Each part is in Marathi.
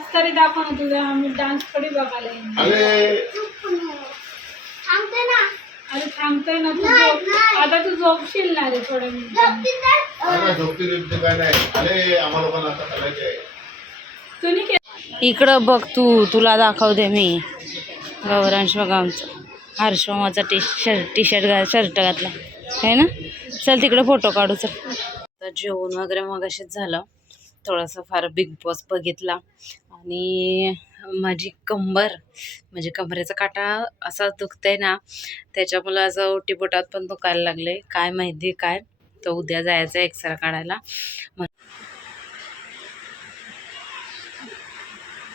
डान्स तरी दाखव ना तुझा. आम्ही डान्स कधी बघायला. अरे. सांगते ना. अरे थांबतोय ना तू झोप-. आता तू झोपशील ना रे थोड्या मिनिटांनी. झोपतील तर? आम्हाला झोपती बिपती काय नाही. अरे आम्हाला लोकांना आता करायचे आहे तुम्ही के- इकडं बघ तू तुला दाखवते मी. गौरांश बघ आमचं. हर्षमाचा टी शर्ट टी शर्ट घा शर्ट घातला. आहे ना? चल तिकडे फोटो काढू चल. आता जेवण वगैरे मग असेच झालं. थोडंसं फार बिग बॉस बघितला. आणि माझी कंबर म्हणजे कमरेचा काटा असा दुखतंय ना त्याच्यामुळं असं ओटीपोटात पण दुखायला लागले काय माहिती काय? तर उद्या जायचं एक्सरा काढायला.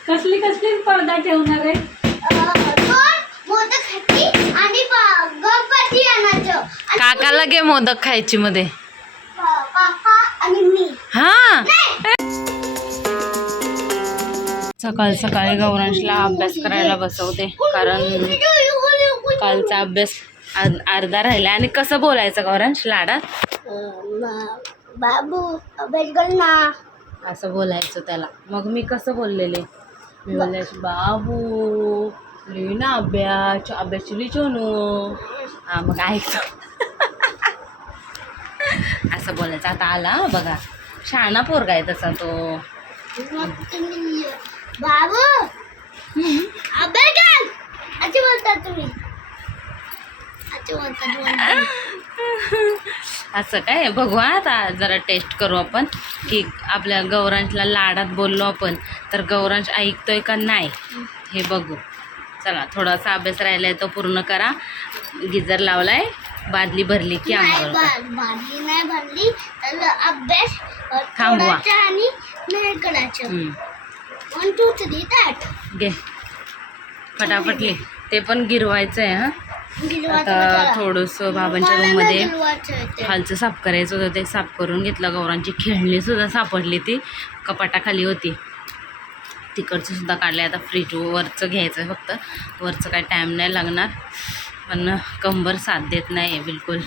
कसली कसली पडदा ठेवणार आहे? काकाला घे मोदक खायची मध्ये. हा? सकाळ सकाळी गौरांशला अभ्यास करायला बसवते कारण कालचा अभ्यास अर- अर्धा राहिला. आणि कसं बोलायचं गौरांश? लाडात बाबू अभ्यास कर ना. असं बोलायचं त्याला. मग मी कसं बोललेले? मी बोलले बाबू लिही ना अभ्यास अभ्यास लिहिचो हा मग ऐकतो. असं बोलायचं. आता आला बघा. शहाणा पोरगा आहे तसा तो. बाबू! अभ्यास कर असे बोलतात तुम्ही. असे बोलतात. असं काय बघू आता जरा टेस्ट करू आपण. की आपल्या गौरांशला लाडात बोललो आपण तर गौरांश ऐकतोय का नाही? हे बघू. चला थोडासा अभ्यास राहिलाय तो पूर्ण करा. गिजर लावलाय बादली भरली की नाही आंघोळ कर. भर- भरली नाही भरली तर अभ्यास थांबवा. करायचा आणि नाही करायचं हम्म. वन टू थ्री दॅट घे. फटाफटली ते पण गिरवायचं आहे हा आता थोडंसं बाबांच्या रूममध्ये खालचं साफ करायचं होतं ते साफ करून घेतलं. गौरांची खेळणी सुद्धा सापडली ती. कपाटाखाली होती. तिकडचं सुद्धा काढलं आता फ्रीज वरचं घ्यायचं आहे फक्त. वरचं काय टाईम नाही लागणार. पण कंबर साथ देत नाही आहे बिलकुल.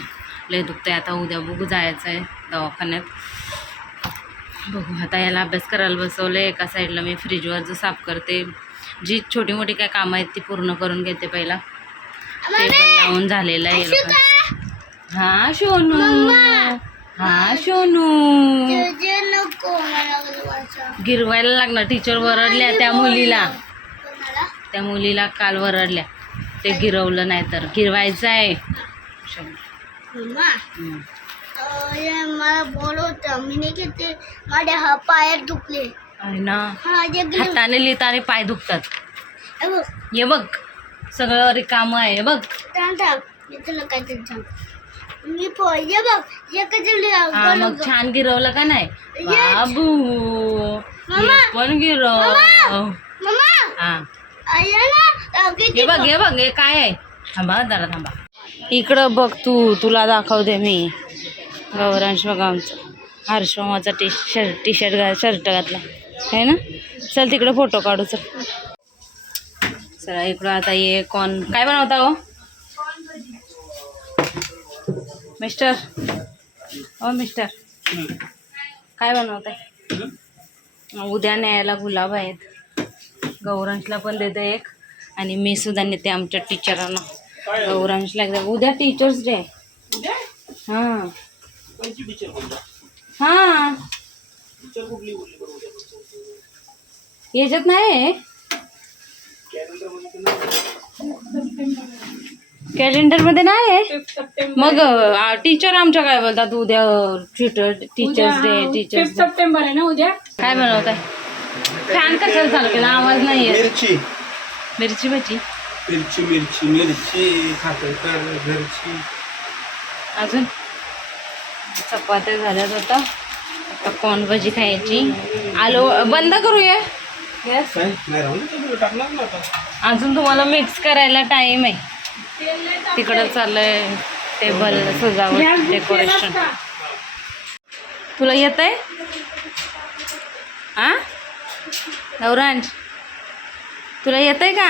लय दुखतं आहे आता उद्या बघू जायचं आहे दवाखान्यात. बघू आता याला अभ्यास करायला बसवलं एका साईडला मी फ्रीजवरचं साफ करते. जी छोटी मोठी काय कामं आहेत ती पूर्ण करून घेते पहिला. टेबल लावून झालेलं आहे हा सोनू हा सोनू. गिरवायला लागणार. टीचर वरडल्या त्या मुलीला? त्या मुलीला काल वरडल्या. ते गिरवलं नाही तर. गिरवायचं आहे मला बोलवतं मी नाही घेते माझ्या हा पायात दुखले. आहे ना? हा जे हाताने लिहिताने पाय दुखतात. हे बघ. हे बघ. सगळं रिकामं आहे. बघ. थांब थांब. मी तुला काहीतरी सांग. मी पो बघ. हे कधी हा मग छान गिरवलं का नाही. बाबू पण गिरव. मम्मा हा. आया ना. अं, किती हे बघ हे बघ. हे काय आहे? थांबा जरा थांबा. इकडं बघ तू. तुला दाखवते मी. गौरांश बघ आमचं. हर्षमाचा टी शर्ट टी शर्ट घा शर्ट घातला. आहे ना? चल तिकडे फोटो काढू चल. चला इकडं आता ये कोण काय बनवता हो मिस्टर. ओ मिस्टर. काय बनवताय? उद्या न्यायला गुलाब आहेत. गौरांशला पण देते एक. आणि मी सुद्धा नेते आमच्या टीचरांना गौरांशला एकदा उद्या टीचर्स डे हां. हाँ। याच्यात नाही कॅलेंडर मध्ये नाही आहे? फिफ्थ सप्टेंबर मग टीचर आमच्या काय बोलतात? उद्या teacher teachers day teachers fifth September आहे ना उद्या? काय बनवताय? फॅन कशाला चालू केला? आवाज़ नाही मिरची. मिरची भजी? मिरची मिरची मिरची खाकर घरची. अजून? चपात्या झाल्यात आता. आता कॉर्न भजी खायची? आलो बंद करूया? अजून तुम्हाला मिक्स करायला टाइम आहे. तिकडं चाललंय टेबल सजावट डेकोरेशन तुला येत आहे हा गौरांज तुला येत आहे का?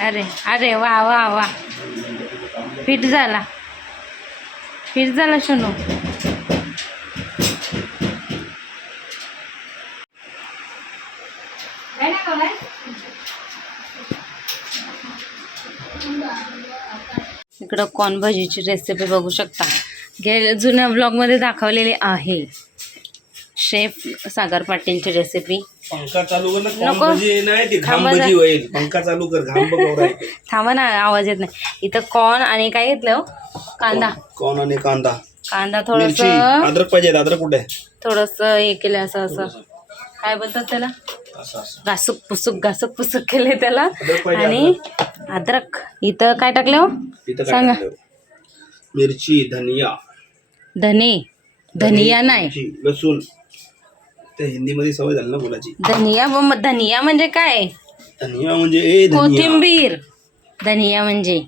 अरे अरे वा वा वा. फिट झाला. फिट झाला शोनू. इकडं कॉर्न भजीची रेसिपी बघू शकता. गे जुन्या ब्लॉगमध्ये दाखवलेली आहे. शेफ सागर पाटीलची रेसिपी पंखा चालू कर ना नको. नाही ती थांबा भजी जरा. होईल. पंखा चालू कर घाम बघ थांबा ना आवाज येत नाही. इथं कॉर्न आणि काय घेतलं हो? कांदा. कॉर्न आणि कांदा. कांदा मिरची. थोडस अद्रक पाहिजे अद्रक कुठे आहे? थोडस हे केलं असं असं. काय बोलतात त्याला? असं असं. घासूक पुसूक घासूक पुसूक केले त्याला. अद्रक पाहिजे, आणि अद्रक. इथं काय टाकलं हो? काय सांगा. टाकलं? मिरची धनिया. धने. धनिया नाही. मिरची, लसूण. ते हिंदीमध्ये सवय झाली ना बोलायची धनिया ब- म- धनिया म्हणजे काय? धनिया म्हणजे ए धनिया. कोथिंबीर. धनिया म्हणजे?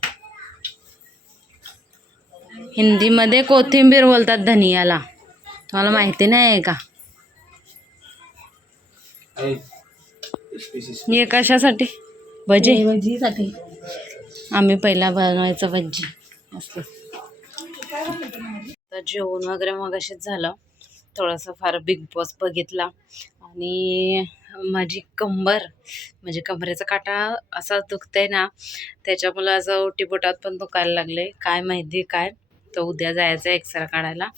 हिंदीमध्ये कोथिंबीर बोलतात धनियाला. तुम्हाला माहिती नाही आहे का? आहे. species. हे कशासाठी? भजी? भजीसाठी. आम्ही पहिला बनवायचं भजी. असं तर जेवण वगैरे मग असेच झालं. थोडंसं फार बिग बॉस बघितला. आणि माझी कंबर म्हणजे कंबरेचा काटा असा दुखतंय ना त्याच्यामुळं असं ओटीपोटात पण दुखायला लागले. काय माहिती काय? तर उद्या जायचं एक्सरा काढायला.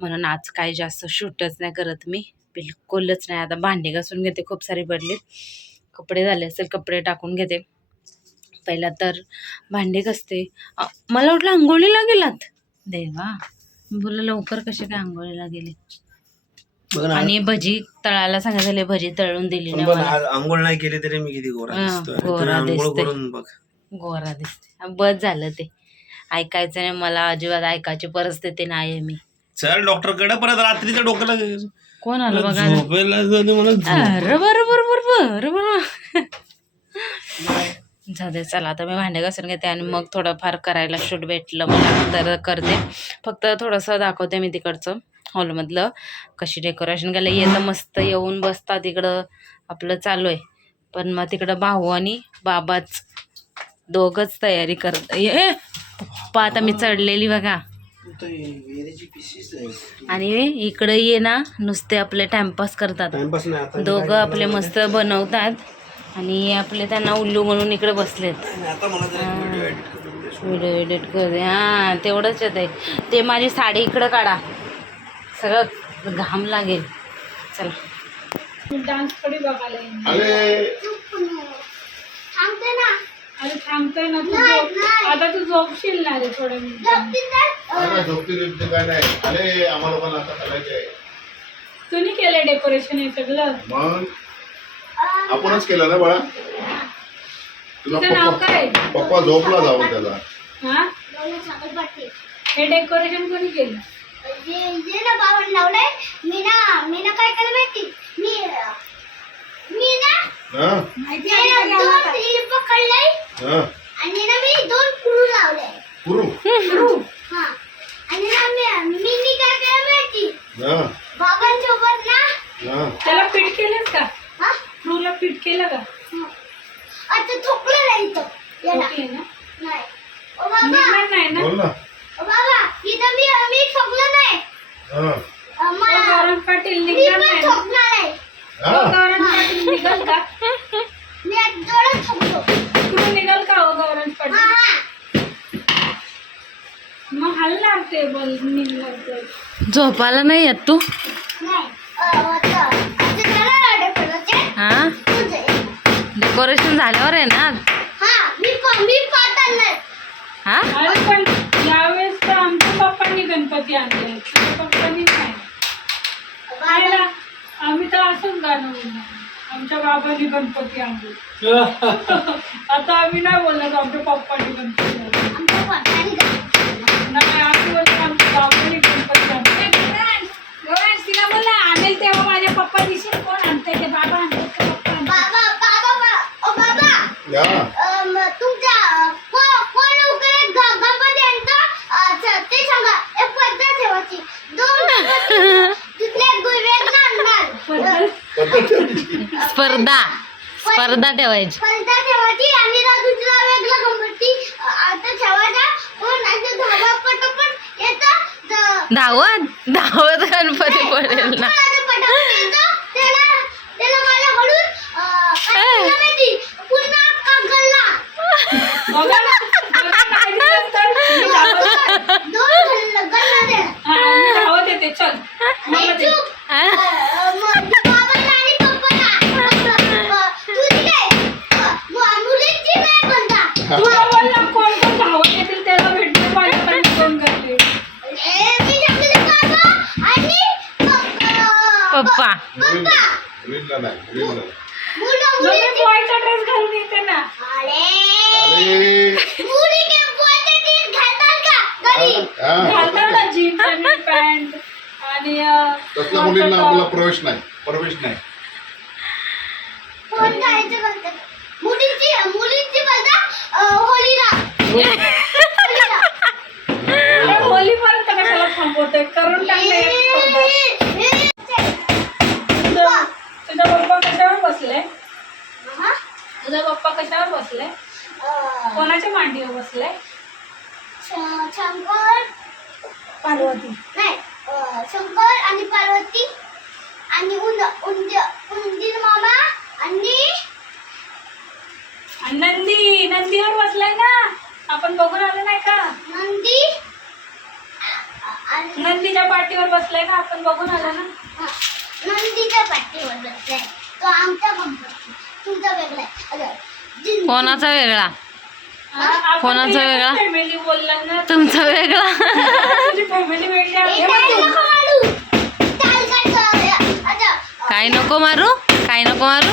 म्हणून आज काय जास्त शूटच नाही करत मी. बिलकुलच नाही. आता भांडी घासून घेते खूप सारी पडली कपडे झाले असेल कपडे टाकून घेते. पहिला तर भांडी घासते. मला वाटलं आंघोळीला गेलात? देवा बोला लवकर कसे काय आंघोळीला गेले? आणि भजी तळायला सांगितले भजी तळून दिली नाही मला ना, आंघोळ नाही केली तरी मी किती गोरा हा, दिसतोय. गोरा आंघोळ दिसते. करून बघ. गोरा दिसते बस झालं ते. ऐकायचं नाही मला अजिबात ऐकायची परिस्थिती नाही आहे मी. चल डॉक्टरकडे परत रात्रीच्या डोक्याला कोण आलं बघा झोपेला जाते मला झोप. अरे बरोबर बरोबर बरोबर जाऊ दे चला आता मी भांडे घासून घेते आणि मग थोडंफार करायला शूट भेटलं मला तर करते. फक्त थोडंसं दाखवते मी तिकडचं. हॉलमधलं कशी डेकोरेशन केलं येतं मस्त येऊन बसतात तिकडं आपलं चालू आहे. पण मग तिकडं भाऊ आणि बाबाच दोघंच तयारी करत ए पप्पा आता मी चढलेली बघा. आणि इकडं ये ना नुसते आपले टाइमपास करतात. दोघं आपले मस्त बनवतात. आणि आपले त्यांना उल्लू म्हणून इकडे बसलेत. व्हिडिओ एडिट करते हां. तेवढंच येत आहे ते माझी साडी इकडं काढा. सगळं घाम लागेल. चला. डान्सकडे बघायला. अरे. थांबते ना. अरे थांबतोय ना तू. आता तू झोपशील ना रे थोड्या तुम्ही केलं डेकोरेशन हे सगळं? मग? आपणच केलं ना बाळा? तुझं नाव पप्पा काय? पप्पा झोपला जावं त्याला. हा? हे डेकोरेशन कोणी केलं? जे जे ना बावन लावलंय मी ना मी ना काय केलं माहिती? मी मी ना हा? जे ना दोन तीर पकडलंय हा आणि ना मी दोन कुरू लावले पुरू हा आणि ना मी मी मी काय केलं माहिती हा बाबांसोबत ना हा त्याला पीठ केलंस का हा फ्रूला पीठ केलं का हा. आता थोकलं नाही इथं याला ओके ना नाही ओ बाबा निघणार नाही ना बोल ना ओ बाबा इथं मी मी ठोकलं नाही हा अ, ओ, मला गौरव पाटील मी निघणार पण नाही ना? ठोकणार आहे ओ, हा गौरव पाटील निघल का मी एक जोरात ठोकतो तू निघल का हो गौरव मग हलणार ते बल निघणार तर झोपायला नाही येत तू? डेकोरेशन हां? झाल्यावर आहे ना? हा? हां पण यावेळेस तर आमच्या पप्पांनी गणपती आणले. पप्पांनी नाही. आम्ही तर असंच गाणं म्हणणार. आमच्या बाबांनी गणपती आणले. आता आम्ही नाही बोलणार आमच्या पप्पानी गणपती आणले. नाही आम्ही बोलतो आमच्या बाबांनी गणपती तिला तेव्हा माझ्या पप्पा आणते ते बाबा स्पर्धा. स्पर्धा ठेवायची. स्पर्धा ठेवायची आणि राजूला वेगळा गणपती अ, आता ठेवायचा पण आता धावा पटापट येतं ज- धावत? धावत गणपती पडेल ना पण आता पटापट येतं, त्याला त्याला मला हळून अ, काय केलं माहिती? पुन्हा अख्खा गल्ला बघा ना बघा ना, आधी तर मी धावत- दोन गल्ला गल्ला द्या हा, मी धावत येते चल मला दे. चूक. अ, मग बाबाला आणि पप्पाला. अ, तुझी काय? अ, मु- मुलींची नाही म्हणता. तुला बोल ना कोण कोण धावत येतील त्याला भेटते माझ्याकडे कोण करते ए, मी सांगते बाबा आणि पप्पा. बॉयचा ड्रेस घालून येते ना. घालतात जीन्स आणि पॅन्ट आणि अं, तसल्या मुलींना वरचा आपला top. प्रवेश नाही. प्रवेश नाही. कोण जायचं म्हणतात? मुलींची मुलींची म्हणतात बसले? हा? तुझा पप्पा कशावर बसले? कोणाच्या मांडीवर बसले? शंकर? पार्वती. नाही शंकर आणि पार्वती आणि उंद उंद उंदीर मामा आणि आणि नंदी. नंदीवर बसलाय ना? आपण बघून आलो नाही का? नंदी? आणि नंदीच्या पाठीवर बसलाय ना आपण बघून आलो ना? नंदीच्या पाठीवर बसलाय. तो आमचा गणपती तुमचा वेगळा आहे अगं, जिन- कोणाचा वेगळा कोणाचा वेगळा? फॅमिली बोलला ना तुमचा वेगळा तुझी फॅमिली आहे काढ काय नको मारू काय नको मारू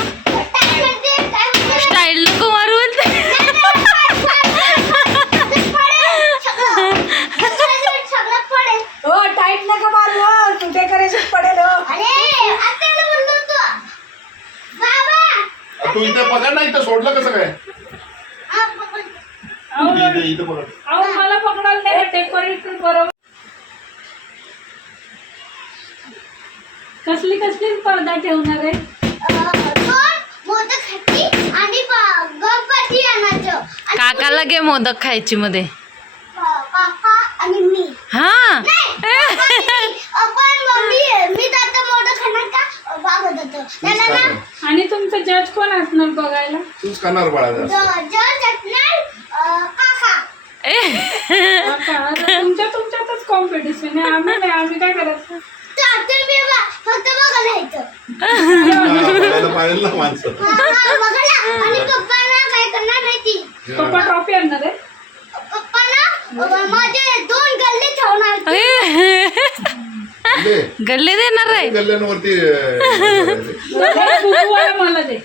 टाळी? स्टाईल नको मारू म्हणते नाही, नाही, पाड, पाड, पाड. ते पडेल सगळं. सगळं सगळं पडेल. हो टाईट नका मारू तू ते करायचं पडेल हो. अरे, आत्याला म्हणलो होतो. बाबा. अ, तू इथे पकड ना इथं सोडलं कसं काय? हा, पकड. अहो, इथे इथे पकड अहो मला पकडायला नाही डेकोरेटर बरोबर. कसली कसली स्पर्धा ठेवणार आहे? मोदक काकाला घे मोदक खायची मध्ये. हा? पण मम्मी मी तर मोठं खाणार का? तुमचं जज कोण असणार बघायला? तूच बाळा जास्त. काका. आता आता तुमच्या तुमच्यातच कॉम्पिटिशन आहे. आम्ही नाही आम्ही काय करायचं हा, बघायला पाहिजे ना माणसं. हा, हा, करणार पप्पा ट्रॉफी आणणार आहे? माझे दोन गल्ले ठेवणार गल्ले. देणार आहे. गल्ल्यांवरती मला दे.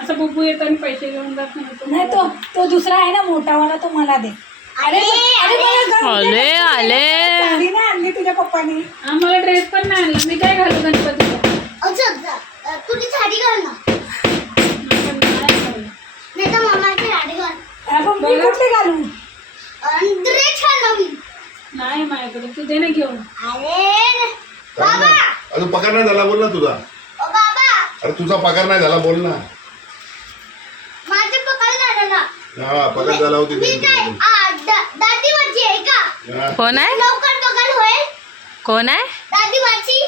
असं बुबू येतो आणि पैसे घेऊन जात नाही तो तो दुसरा आहे ना मोठावाला तो मला दे. अरे अरे आले आले नाही आणली तुझ्या पप्पानी. आम्हाला ड्रेस पण नाही आणला. मी काय घालू गणपतीला? तुझी साडी घाल ना. नाही तर मामाची साडी घाल. आपण कुठली घालू? ड्रेस नाही माझ्याकडे तू दे ना घेऊन. अरे थांब ना. अजून पगार नाही झाला बोल ना तुझा. ओ बाबा! अरे तुझा पगार नाही झाला बोल ना. माझे पकड झालं. ना हा पगार झाला होती मी काय आ, दा- दादीवाची आहे का? हा. कोण आहे? लवकर पकड होईल? कोण आहे? दादीवाची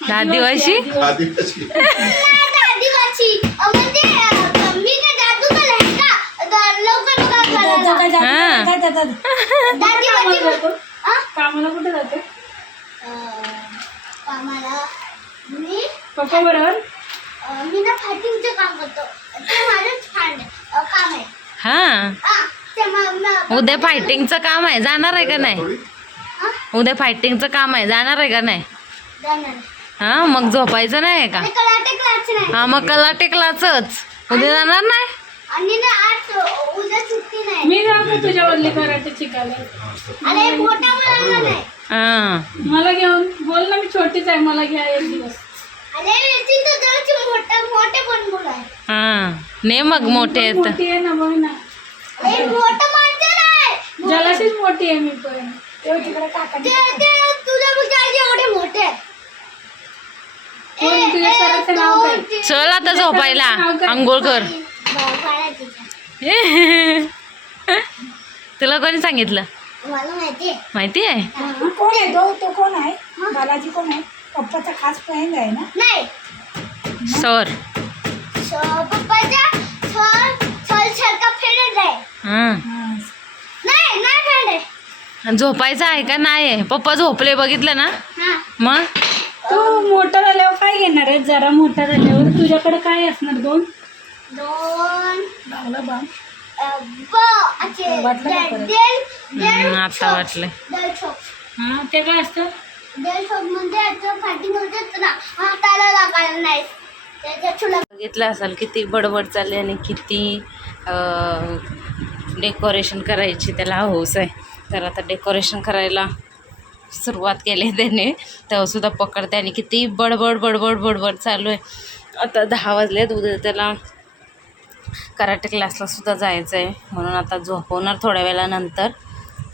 दादीवाशी आदिवासी नाही, दादीवाची अ, म्हणजे अ, मी काय जादूगर आहे का द- लवकर पकड त्याचा करायला. काय जादू हा. कामाला कुठे जाते? अ, कामाला. मी पप्पा बरोबर? मी ना फायटिंगचं काम करतो. ते माझंच फांड काम आहे. हा? हा ते उद्या फायटिंगचं काम आहे. जाणार आहे का नाही? हा? उद्या फायटिंगचं काम आहे. जाणार आहे का नाही? जाणार आहे. हा मग झोपायचं नाही का? आणि कराटे क्लास नाही. हा मग कलाटे क्लासच उद्या जाणार नाही? आणि ना आज अ, उद्या सुट्टी नाही. मी जातो तुझ्या बदली कराटे शिकायला. अरे मोठा मुलांना नाही हा. मला घेऊन बोल ना मी छोटीच आहे मला घ्या एक दिवस. हा. ने मग मोठे आहेत मोठी आहे ना बघ ना. अरे मोठं माणसं नाही. जलाशीच मोठी आहे मी पण. तुझ्या. कोण सरांचं नाव काय? चल आता झोपायला. आंघोळ कर. तुला कोणी सांगितलं? माहिती आहे माहिती आहे हा, कोण आहे? तो तो कोण आहे? बालाजी कोण आहे? पप्पाचा खास फ्रेंड आहे ना? नाही. सर. सर सर सारखा फ्रेंड आहे. हां. हा. नाही नाही फ्रेंड आहे. झोपायचं आहे का? नाही आहे. पप्पा झोपले बघितलं ना? हा. मग? तू मोठं झाल्यावर काय घेणार आहे जरा मोठं झाल्यावर तुझ्याकडे काय असणार दोन? दोन. लावला बा वाटलं आता शॉप हा ते काय असतं? म्हणजे बघितलं असाल किती बडबड चालली आणि किती डेकोरेशन करायची त्याला हौस आहे. तर आता डेकोरेशन करायला सुरुवात केली आहे त्याने तेव्हासुद्धा पकडते आणि किती बडबड बडबड बडबड चालू आहे. आता दहा वाजलेत उद्या त्याला कराटे क्लासला सुद्धा जायचं आहे म्हणून आता झोपवणार थोड्या वेळानंतर.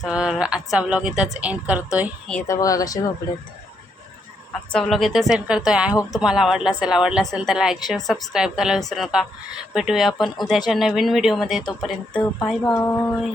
तर आजचा ब्लॉग इथंच एंड करतो आहे येतं बघा कसे झोपलेत. आजचा ब्लॉग इथंच एंड करतो आहे आय होप तुम्हाला आवडला असेल आवडला असेल तर लाईक शेअर सबस्क्राईब करायला विसरू नका. भेटूया आपण उद्याच्या नवीन व्हिडिओमध्ये तोपर्यंत बाय बाय